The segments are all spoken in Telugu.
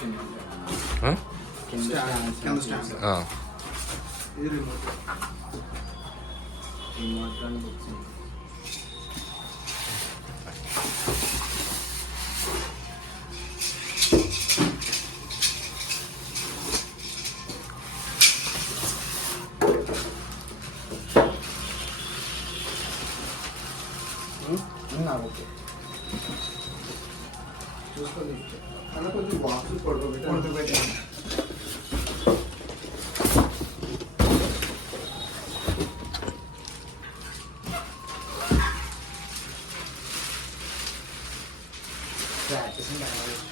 ఇది రిమోట్ అండ్ బుక్స్. ఓకే చూసుకోండి అన్న కొంచెం బాక్సులు పడుకోబెట్టాను.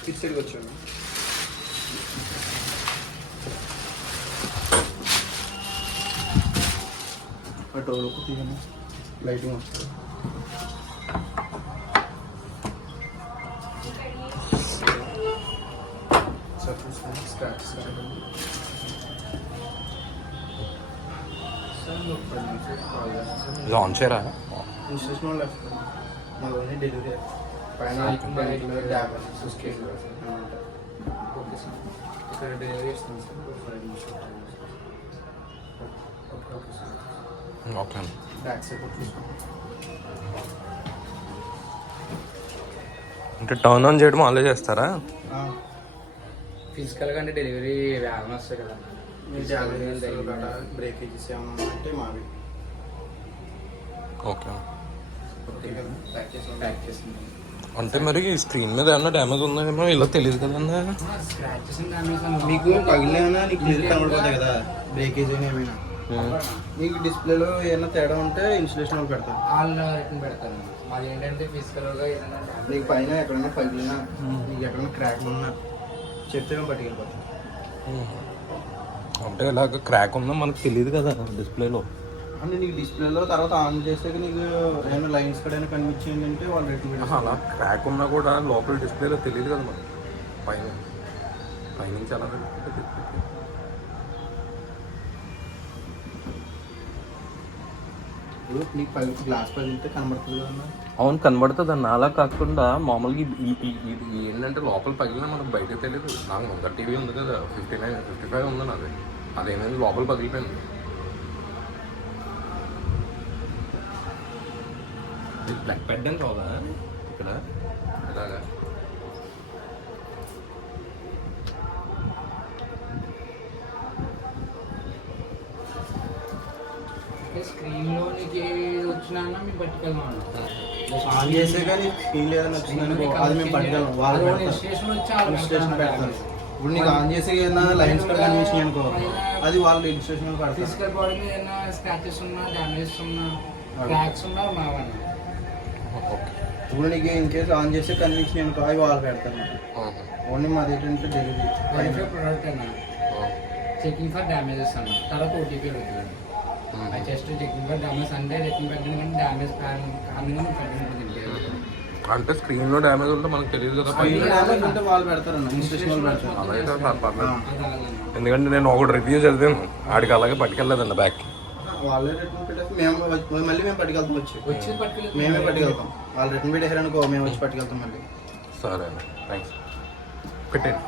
కిచెడ్కి వచ్చాను. అటు తీయను లైటింగ్ వస్తుంది. ఆన్ చేయరా? ఇన్స్టిట్యూషన్ లెఫ్ట్ మాది డెలివరీ పైన ఓకే సార్. ఇక్కడ డెలివరీ ఇస్తాను సార్. 5 నిమిషాలు. Okay sir. Okay. Back side చూసుకోండి. అంటే టర్న్ ఆన్ చేయడం అలా చేస్తారా? ఫిజికల్గా అంటే డెలివరీ వ్యాన్ వస్తాయి కదా, బ్రేకేజెస్ ఏమన్నా అంటే మావి. ఓకే ఓకే కదా, ప్యాక్ చేసింది. అంటే మరి స్క్రీన్ మీద ఏమన్నా డ్యామేజ్ ఉందేమో ఇలా తెలియదు కదన్నా. స్క్రాచెస్ డ్యామేజ్ మీకు పగిలేమైనా నీకు క్లియర్ కనబడిపోతాయి కదా, బ్రేకేజ్ అయినా ఏమైనా. మీకు డిస్ప్లేలో ఏమైనా తేడా ఉంటే ఇన్సులేషన్ వాళ్ళు పెడతారు. వాళ్ళు రిటర్న్ పెడతారు. మాది ఏంటంటే ఫిజికల్గా ఏదైనా నీకు పైన ఎక్కడైనా పగిలినా నీకు ఎక్కడైనా క్రాక్ ఉన్నా చెప్తే మేము పట్టుకెళ్ళిపోతాం. అంటే ఇలాగ క్రాక్ ఉందో మనకు తెలియదు కదా డిస్ప్లేలో. అంటే నీకు డిస్ప్లేలో తర్వాత ఆన్ చేస్తే నీకు ఏమైనా లైన్స్ కూడా కనిపించింది అంటే వాళ్ళు రిటర్న్. అలా క్రాక్ ఉన్నా కూడా లోపల డిస్ప్లేలో తెలియదు కదా మనకి. పైనుంచి అలా నీకు గ్లాస్ పగిలితే కనబడుతుంది కదన్నా. అవును కనబడుతుంది అన్న. అలా కాకుండా మామూలుగా ఇది ఏంటంటే లోపల పగిలినా మనకు బయట తెలియదు. నాకు ముందర టీవీ ఉంది కదా, 55 ఉంది నాది. అదేమైంది లోపల పగిలిపోయింది. బ్లాక్ పెట్టడం కాదా ఇక్కడ ఇలాగా? స్క్రీన్లో నీకు వచ్చినా మేము పట్టుకెళ్ళాం. ఆన్ చేసే కానీ స్క్రీన్ లేదని వచ్చిందని అది మేము పట్టుకెళ్ళాం. వాళ్ళు ఇన్స్టేషన్ పెడతారు. ఇప్పుడు నీకు ఆన్ చేసే ఏదైనా లైన్స్ కూడా కనిపించినాయి అనుకో, అది వాళ్ళు ఇన్స్టేషన్ పెడతారు. ఫిజికల్ బాడీ మీద ఏదైనా స్క్రాచెస్ ఉన్నా, డ్యామేజ్ ఉన్నా, క్రాక్స్ ఉన్నా మావన్నీ. ఇప్పుడు నీకు ఇన్ కేసు ఆన్ చేస్తే కనిపించినాయి అనుకో, అవి వాళ్ళు పెడతారు. ఓన్లీ మాది ఏంటంటే డెలివరీ ప్రోడక్ట్ అన్న, చెకింగ్ ఫర్ డ్యామేజెస్ అన్న, తర్వాత ఓటీపీ అవుతుంది. జస్ట్ చెకింగ్ ఫర్ డ్యామేజ్ అంటే రిటర్న్ పెట్టిన కానీ డ్యామేజ్ అంటే స్క్రీన్లో డ్యామేజ్ ఉంటే మనకు తెలియదు కదా. డ్యామేజ్ ఉంటే వాళ్ళు పెడతారన్న, ఇన్స్టేషన్ వాళ్ళు పెడతారు. అలాగే ఎందుకంటే నేను ఒకటి రివ్యూ చదివాను, ఆడికి అలాగే పట్టుకెళ్ళలేదండి బ్యాగ్కి. వాళ్ళే రిటర్న్ పెట్టేసి మేము మళ్ళీ మేము పట్టుకెళ్తాం. వచ్చి మేమే పట్టుకెళ్తాం. వాళ్ళు రిటర్న్ పెట్టేసారనుకో మేము వచ్చి పట్టుకెళ్తాం మళ్ళీ. సరే అండి, థ్యాంక్స్. పెట్టండి.